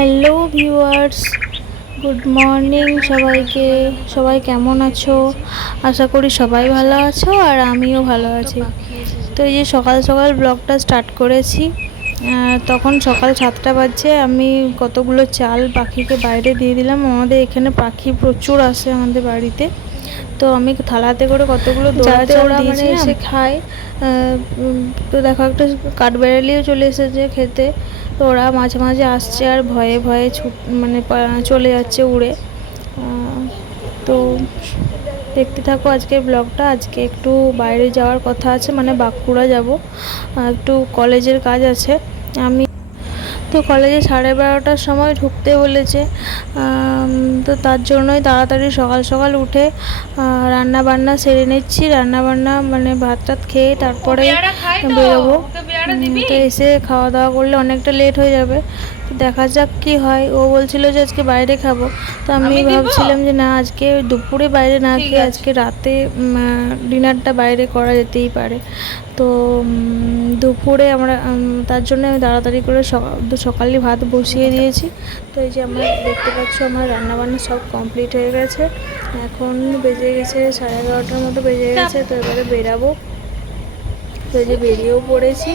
Hello viewers, good morning সবাইকে। সবাই কেমন আছো? আশা করি সবাই ভালো আছো আর আমিও ভালো আছি। তো এই যে সকাল সকাল ব্লগটা স্টার্ট করেছি। তখন সকাল 7টা বাজছে। আমি কতগুলো চাল পাখিকে বাইরে দিয়ে দিলাম। আমাদের এখানে পাখি প্রচুর আসে আমাদের বাড়িতে। তো আমি থালাতে করে কতগুলো দোড়া চাল দিয়েছিলাম, এসে খায়। তো দেখো একটা কাঠবেড়ালিও চলে এসেছে খেতে। তো ওরা মাঝে মাঝে আসছে আর ভয়ে ভয়ে চলে যাচ্ছে উড়ে। তো দেখতে থাকো আজকের ব্লগটা। আজকে একটু বাইরে যাওয়ার কথা আছে, মানে বাঁকুড়া যাব, একটু কলেজের কাজ আছে। আমি তো কলেজে 12:30টার সময় ঢুকতে বলেছে। তো তার জন্যই তাড়াতাড়ি সকাল সকাল উঠে রান্না বান্না সেরে নিচ্ছি। রান্না বান্না মানে ভাত টাত খেয়ে তারপরে বেরোবো। তো এসে খাওয়া দাওয়া করলে অনেকটা লেট হয়ে যাবে। তো দেখা যাক কি হয়। ও বলছিল যে আজকে বাইরে খাবো। তো আমি ভাবছিলাম যে না, আজকে দুপুরে বাইরে না খেয়ে আজকে রাতে ডিনারটা বাইরে করা যেতেই পারে। তো দুপুরে আমরা তার জন্য আমি তাড়াতাড়ি করে সকালে ভাত বসিয়ে দিয়েছি। তো এই যে আমরা দেখতে পাচ্ছ আমার রান্নাবান্না সব কমপ্লিট হয়ে গেছে। এখন বেজে গেছে 11:30টার মতো বেজে গেছে। তো এবারে বেরাবো। তো এই যে বেরিয়েও পড়েছি।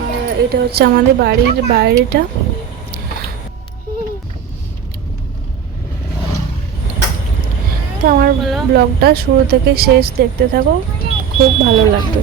আর এটা হচ্ছে আমাদের বাড়ির বাইরেটা। তো আমার ব্লগটা শুরু থেকে শেষ দেখতে থাকো, খুব ভালো লাগবে।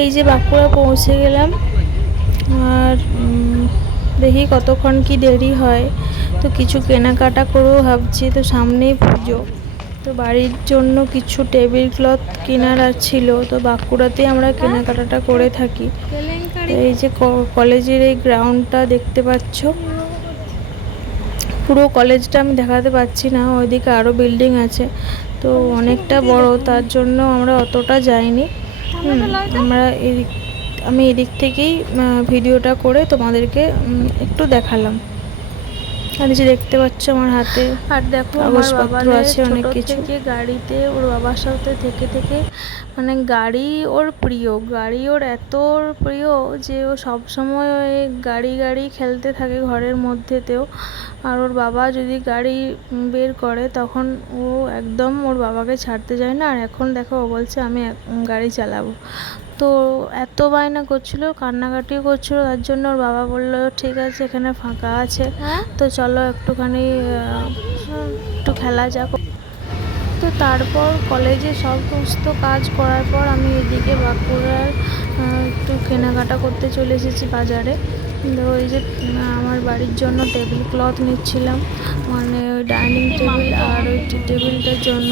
এই যে বাঁকুড়া পৌঁছে গেলাম। আর দেখি কতক্ষণ কি দেরি হয়। তো কিছু কেনাকাটা করেও ভাবছি। তো সামনেই পুজো। তো বাড়ির জন্য কিছু টেবিল ক্লথ কেনার ছিল। তো বাঁকুড়াতেই আমরা কেনাকাটাটা করে থাকি। এই যে কলেজের এই গ্রাউন্ডটা দেখতে পাচ্ছ। পুরো কলেজটা আমি দেখাতে পাচ্ছি না, ওইদিকে আরও বিল্ডিং আছে। তো অনেকটা বড়, তার জন্য আমরা অতটা যাইনি। আমি এদিক থেকেই ভিডিওটা করে তোমাদেরকে একটু দেখালাম। আর যে দেখতে পাচ্ছ আমার হাতে, আর দেখো কাগজপত্র আছে অনেক কিছু। গাড়িতে ওর বাবার সাথে থেকে থেকে মানে গাড়ি ওর প্রিয়। গাড়ি ওর এত প্রিয় যে ও সবসময় ওই গাড়ি গাড়ি খেলতে থাকে ঘরের মধ্যেতেও। আর ওর বাবা যদি গাড়ি বের করে তখন ও একদম ওর বাবাকে ছাড়তে যায় না। আর এখন দেখো ও বলছে আমি গাড়ি চালাবো। তো এত বায়না করছিল, কান্নাকাটিও করছিল। তার জন্য ওর বাবা বললো ঠিক আছে, এখানে ফাঁকা আছে, তো চলো একটুখানি একটু খেলা যাক। তো তারপর কলেজে সমস্ত কাজ করার পর আমি এদিকে বাঁকুড়ার একটু কেনাকাটা করতে চলে এসেছি বাজারে। তো ওই যে আমার বাড়ির জন্য টেবিল ক্লথ নিচ্ছিলাম, মানে ওই ডাইনিং টেবিল আর ওই টি টেবিলটার জন্য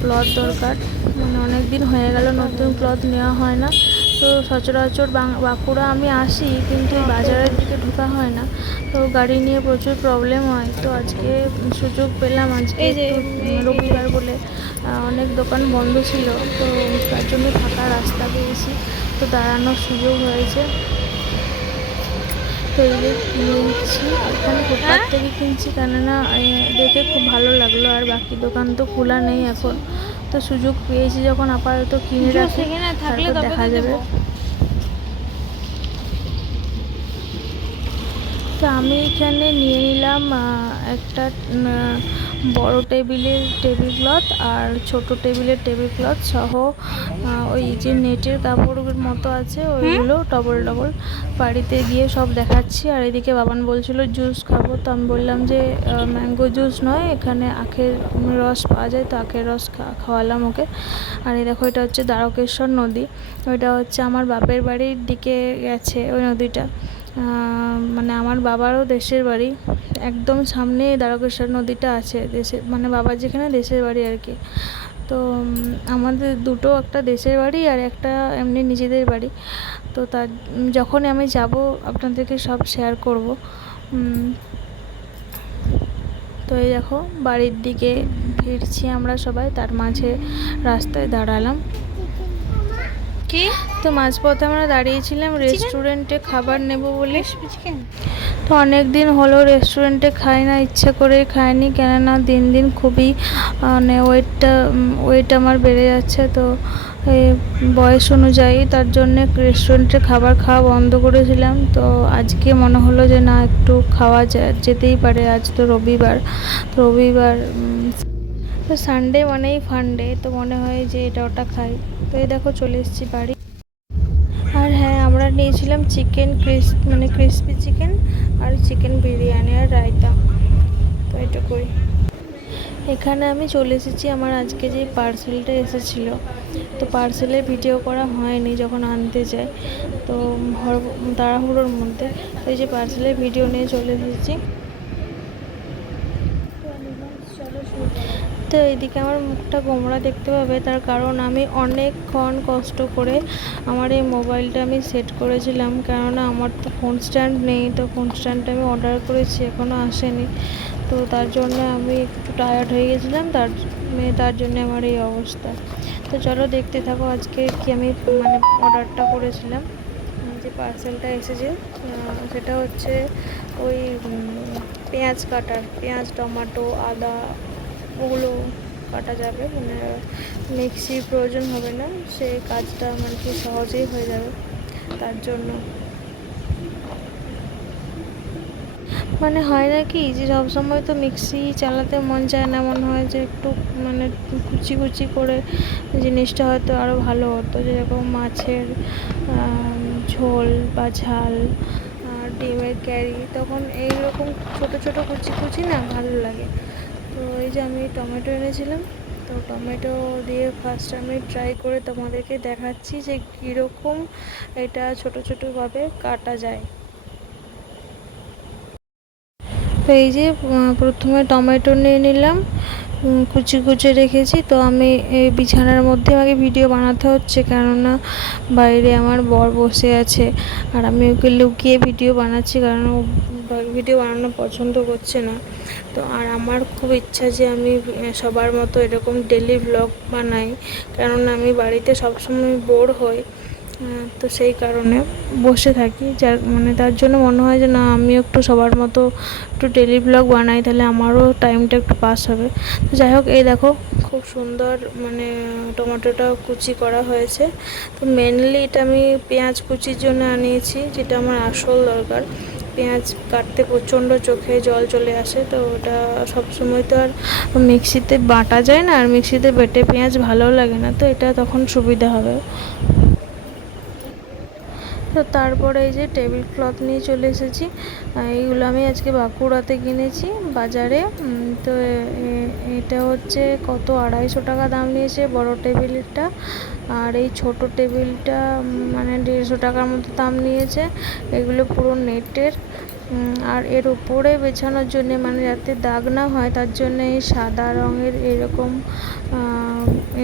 ক্লথ দরকার। মানে অনেক দিন হয়ে গেল নতুন ক্লথ নেওয়া হয় না। তো সচরাচর বাঁকুড়া আমি আসি, কিন্তু বাজারের দিকে ঢোকা হয় না। তো গাড়ি নিয়ে প্রচুর প্রবলেম হয়। তো আজকে সুযোগ পেলাম, আজকে রবিবার বলে অনেক দোকান বন্ধ ছিল। তো তার জন্য ফাঁকা রাস্তা পেয়েছি, তো দাঁড়ানোর সুযোগ হয়েছে। তো কিনছি, এখানে ফুটপাথ থেকে কিনছি, কেননা দেখে খুব ভালো লাগলো। আর বাকি দোকান তো খোলা নেই এখন। তো সুযোগ পেয়েছি যখন আপাতত কিনে রাখি, তারপর দেখা যাবে। তো আমি এখানে নিয়ে নিলাম একটা বড় টেবিলের টেবিল ক্লথ আর ছোট টেবিলের টেবিল ক্লথ সহ ওই যে নেটের কাপড়ের মতো আছে ওইগুলো ডবল ডবল। বাড়িতে গিয়ে সব দেখাচ্ছি। আর এদিকে বাবান বলছিল জুস খাবো। তো আমি বললাম যে ম্যাঙ্গো জুস নয়, এখানে আখের রস পাওয়া যায়, তো আখের রস খাওয়ালাম ওকে। আর এই দেখো, এটা হচ্ছে দ্বারকেশ্বর নদী। ওইটা হচ্ছে আমার বাপের বাড়ির দিকে গেছে ওই নদীটা। মানে আমার বাবারও দেশের বাড়ি একদম সামনে দ্বারকেশ্বর নদীটা আছে, দেশে মানে বাবার যেখানে দেশের বাড়ি আর কি। তো আমাদের দুটো, একটা দেশের বাড়ি আর একটা এমনি নিজেদের বাড়ি। তো তার যখন আমি যাব আপনাদেরকে সব শেয়ার করব। তো এই দেখো বাড়ির দিকে ফিরছি আমরা সবাই, তার মাঝে রাস্তায় দাঁড়ালাম। কি তো মাঝপথে আমরা দাঁড়িয়েছিলাম রেস্টুরেন্টে খাবার নেব বলে। তো অনেক দিন হলো রেস্টুরেন্টে খাই না, ইচ্ছা করে খাইনি, কেননা দিন দিন খুবই মানে ওয়েট আমার বেড়ে যাচ্ছে। তো বয়স অনুযায়ী তার জন্যে রেস্টুরেন্টে খাবার খাওয়া বন্ধ করেছিলাম। তো আজকে মনে হলো যে না, একটু খাওয়া যেতেই পারে, আজ তো রবিবার। তো সানডে মানেই ফান ডে, তো মনে হয় যে এটা ওটা খাই। তো এই দেখো চলে এসেছি বাড়ি। আর হ্যাঁ, আমরা নিয়েছিলাম চিকেন ক্রিসপি চিকেন আর চিকেন বিরিয়ানি আর রায়তা। তো এটুকুই। এখানে আমি চলে এসেছি আমার আজকে যে পার্সেলটা এসেছিলো। তো পার্সেলের ভিডিও করা হয়নি যখন আনতে যাই, তো তাড়াহুড়োর মধ্যে। তো এই যে পার্সেলের ভিডিও নিয়ে চলে এসেছি। তো এইদিকে আমার মুখটা গোমড়া দেখতে পাবে, তার কারণ আমি অনেকক্ষণ কষ্ট করে আমার এই মোবাইলটা আমি সেট করেছিলাম, কেননা আমার তো ফোন স্ট্যান্ড নেই। তো ফোন স্ট্যান্ডটা আমি অর্ডার করেছি, এখনও আসেনি। তো তার জন্য আমি একটু টায়ার্ড হয়ে গেছিলাম, তার জন্য আমার এই অবস্থা। তো চলো দেখতে থাকো আজকে কি আমি অর্ডারটা করেছিলাম। যে পার্সেলটা এসেছে সেটা হচ্ছে ওই পেঁয়াজ কাটার, পেঁয়াজ, টমেটো, আদা ওগুলো কাটা যাবে, মিক্সির প্রয়োজন হবে না, সেই কাজটা কি সহজেই হয়ে যাবে। তার জন্য হয় না কি যে সবসময় তো মিক্সি চালাতে মন চায় না, মনে হয় যে একটু কুচি কুচি করে জিনিসটা হয়তো আরও ভালো হতো, যেরকম মাছের ঝোল বা ঝাল, ডিমের ক্যারি, তখন এইরকম ছোটো ছোটো কুচি কুচি না ভালো লাগে। তো এই যে আমি টমেটো এনেছিলাম, তো টমেটো দিয়ে ফার্স্ট আমি ট্রাই করে তোমাদেরকে দেখাচ্ছি যে কীরকম এটা ছোটো ছোটোভাবে কাটা যায়। তো এই যে প্রথমে টমেটো নিয়ে নিলাম, কুচি কুচি রেখেছি। তো আমি এই বিছানার মধ্যে আমাকে ভিডিও বানাতে হচ্ছে, কেননা বাইরে আমার বর বসে আছে আর আমি ওকে লুকিয়ে ভিডিও বানাচ্ছি, কারণ ও ভিডিও বানানো পছন্দ করছে না। তো আর আমার খুব ইচ্ছা যে আমি সবার মতো এরকম ডেলি ব্লগ বানাই, কেননা আমি বাড়িতে সবসময় বোর হই। তো সেই কারণে বসে থাকি, যার তার জন্য মনে হয় যে না, আমিও একটু সবার মতো একটু ডেলি ব্লগ বানাই, তাহলে আমারও টাইমটা একটু পাস হবে। তো যাই হোক, এই দেখো খুব সুন্দর টমেটোটা কুচি করা হয়েছে। তো মেনলি এটা আমি পেঁয়াজ কুচির জন্য আনিয়েছি, যেটা আমার আসল দরকার। পেঁয়াজ কাটতে প্রচণ্ড চোখে জল চলে আসে, তো ওটা সবসময় তো আর মিক্সিতে বাটা যায় না, আর মিক্সিতে বেটে পেঁয়াজ ভালোও লাগে না, তো এটা তখন সুবিধা হবে। তো তারপরে এই যে টেবিল ক্লথ নিয়ে চলে এসেছি। এইগুলো আমি আজকে বাঁকুড়াতে কিনেছি বাজারে। তো এটা হচ্ছে কত 250 টাকা দাম নিয়েছে বড় টেবিলটা, আর এই ছোট টেবিলটা 150 টাকার মতো দাম নিয়েছে। এগুলো পুরো নেটের, আর এর উপরে বেছানোর জন্য যাতে দাগ না হয় তার জন্য এই সাদা রঙের এরকম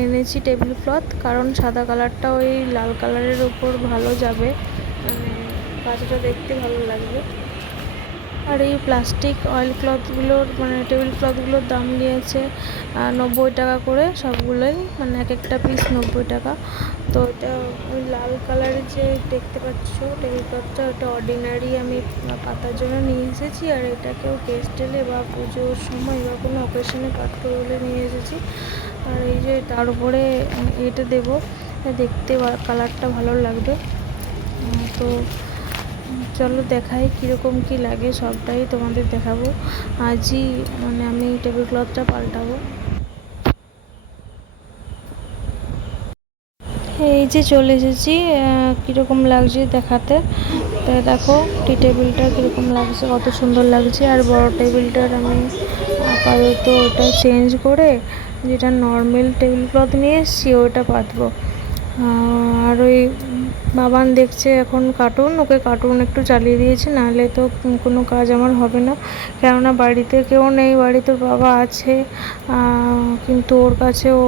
এনেছি টেবিল ক্লথ, কারণ সাদা কালারটা ওই লাল কালারের উপর ভালো যাবে, কাজটা দেখতে ভালো লাগবে। আর এই প্লাস্টিক অয়েল ক্লথগুলোর টেবিল ক্লথগুলোর দাম নিয়েছে 90 টাকা করে সবগুলোই, এক একটা পিস 90 টাকা। তো এটা ওই লাল কালারের যে দেখতে পাচ্ছ টেবিল ক্লথটা, ওটা অর্ডিনারি আমি পাতার জন্য নিয়ে এসেছি, আর এটাকেও গেস্ট এলে বা পুজোর সময় বা কোনো অকেশনে পাতবো বলে নিয়ে এসেছি। আর এই যে তার উপরে এটা দেবো, দেখতে কালারটা ভালো লাগবে। তো চলো দেখাই কীরকম কী লাগে, সবটাই তোমাদের দেখাবো। আজই আমি টেবিল ক্লথটা পাল্টাবো। এই যে চলে এসেছি, কীরকম লাগছে দেখাতে। তাই দেখো টি টেবিলটা কীরকম লাগছে, কত সুন্দর লাগছে। আর বড় টেবিলটার আমি আপাতত ওটা চেঞ্জ করে যেটা নর্মাল টেবিল ক্লথ নিয়ে এসেছি ওটা পাতবো। আর ওই বাবান দেখছে এখন কার্টুন, ওকে কার্টুন একটু চালিয়ে দিয়েছে, নাহলে তো কোনো কাজ আমার হবে না। কেননা বাড়িতে কেউ নেই, বাড়িতে বাবা আছে, কিন্তু ওর কাছে ও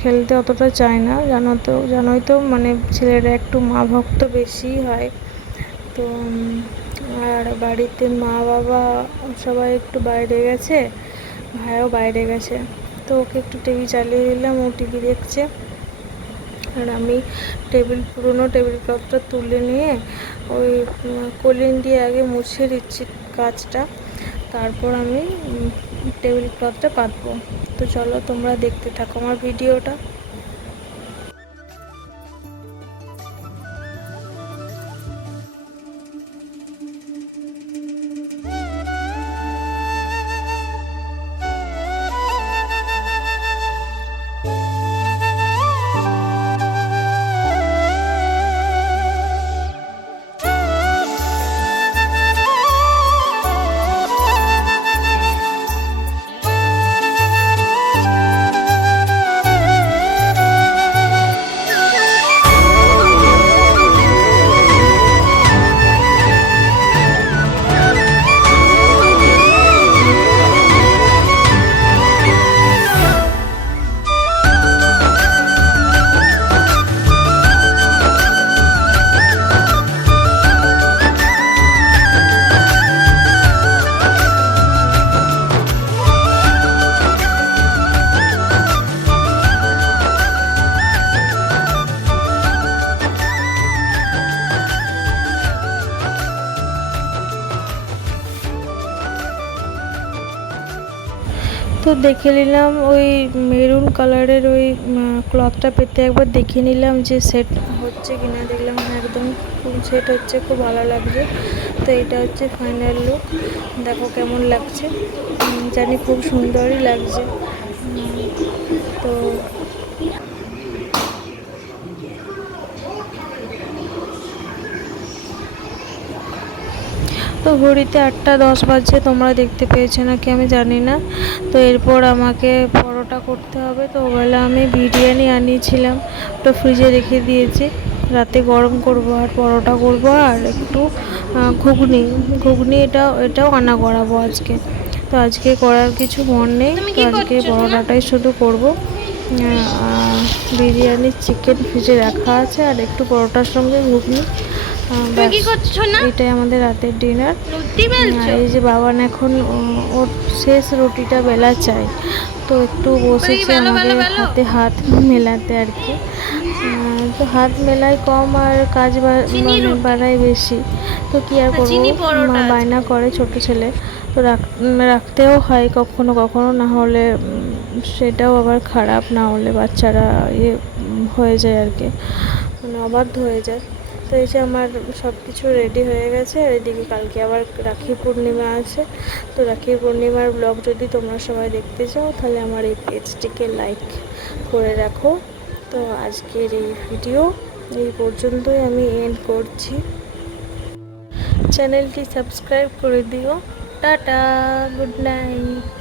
খেলতে অতটা চায় না। জানোই তো মানে ছেলেরা একটু মা ভক্ত বেশি হয়। তো আর বাড়িতে মা বাবা সবাই একটু বাইরে গেছে, ভাইও বাইরে গেছে। তো ওকে একটু টিভি চালিয়ে দিলাম, ও টিভি দেখছে। আর আমি পুরোনো টেবিল ক্লথটা তুলে নিয়ে ওই কলিন দিয়ে আগে মুছে দিচ্ছি কাচটা, তারপর আমি টেবিল ক্লথটা পাতবো। তো চলো তোমরা দেখতে থাকো আমার ভিডিওটা। তো দেখে নিলাম ওই মেরুন কালারের ওই ক্লথটা পেতে একবার দেখে নিলাম যে সেট হচ্ছে কিনা। দেখলাম একদম ফুল সেট হচ্ছে, খুব ভালো লাগছে। তো এটা হচ্ছে ফাইনাল লুক, দেখো কেমন লাগছে। জানি খুব সুন্দরই লাগছে। তো তো ঘড়িতে 8টা 10 বাজছে, তোমরা দেখতে পেয়েছো নাকি আমি জানি না। তো এরপর আমাকে পরোটা করতে হবে। তো ওবেলা আমি বিরিয়ানি আনিয়েছিলাম, ওটা ফ্রিজে রেখে দিয়েছি, রাতে গরম করব। আর পরোটা করব আর একটু ঘুগনি এটাও আনা করাবো আজকে। তো আজকে করার কিছু মন নেই, তো আজকে পরোটাটাই শুধু করব। বিরিয়ানির চিকেন ফ্রিজে রাখা আছে, আর একটু পরোটার সঙ্গে ঘুগনি। এটাই আমাদের রাতের ডিনার। এই যে বাবান এখন ওর শেষ রুটিটা বেলা চাই, তো একটু বসেছে আমাদের হাতে হাত মেলাতে আর কি। তো হাত মেলায় কম আর কাজ বাড়ায় বেশি। তো কি আর করবো, বায়না করে ছোট ছেলে, তো রাখতেও হয় কখনো কখনো, না হলে সেটাও আবার খারাপ, না হলে বাচ্চারা হয়ে যায় আর কি, মানে অবাধ্য হয়ে যায়। তো এই যে আমার সব কিছু রেডি হয়ে গেছে। আর এদিকে কালকে আবার রাখি পূর্ণিমা আছে। তো রাখি পূর্ণিমার ব্লগ যদি তোমরা সবাই দেখতে চাও, তাহলে আমার এই পেজটিকে লাইক করে রাখো। তো আজকের এই ভিডিও এই পর্যন্তই আমি এন্ড করছি। চ্যানেলটি সাবস্ক্রাইব করে দিও। Tata, good night.